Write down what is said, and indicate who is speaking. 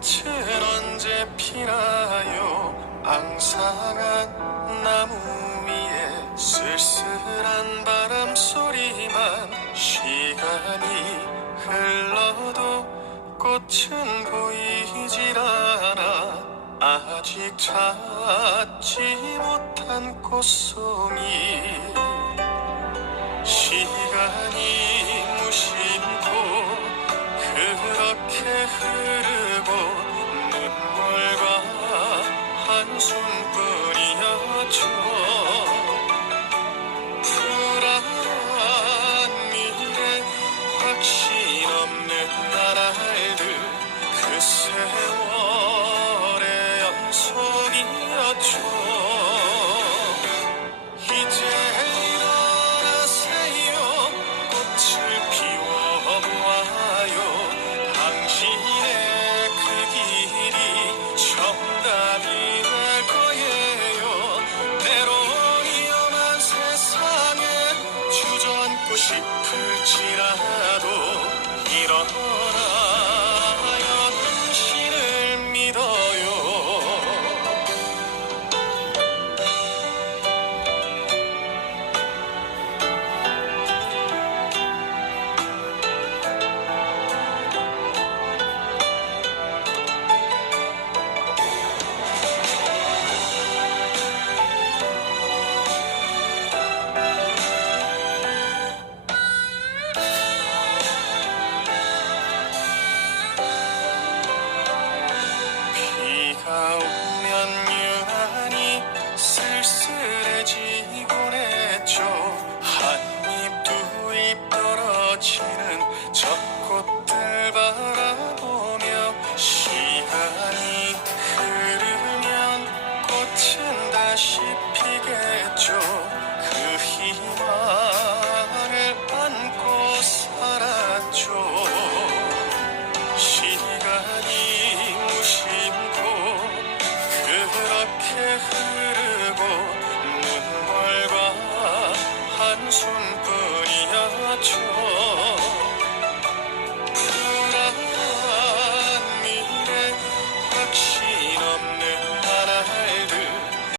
Speaker 1: 꽃은 언제 피나요? 앙상한 나무 위에 쓸쓸한 바람 소리만 시간이 흘러도 꽃은 보이질 않아. 아직 찾지 못한 꽃송이. 시간이 무심코 그렇게 흐르 한숨뿐이었죠 싶을지라도 일어나 다시 피겠죠. 그 희망을 안고 살았죠. 시간이 무심코 그렇게 흐르고 눈물과 한숨뿐이었죠.